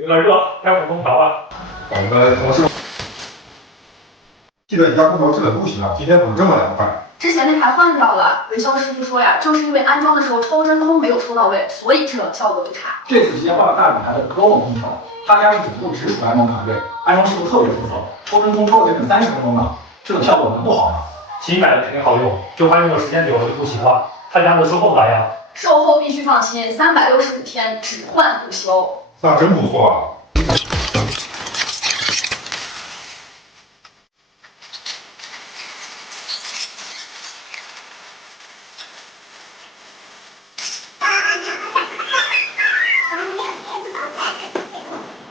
有点热，待会儿空调吧。我们同事记得你家空调制冷不行啊，今天怎么这么凉快？之前那台换掉了，维修师傅说呀，就是因为安装的时候抽真空没有抽到位，所以制冷效果就差。这次直接换了大品牌的高冷空调，他家是总部直属安装团队，安装师傅特别负责，抽真空抽了整整30分钟呢，制冷效果能不好吗？新买的肯定好用，就怕用的时间久了就不习惯。他家的售后咋样？售后必须放心，365天只换不修。那真不错啊。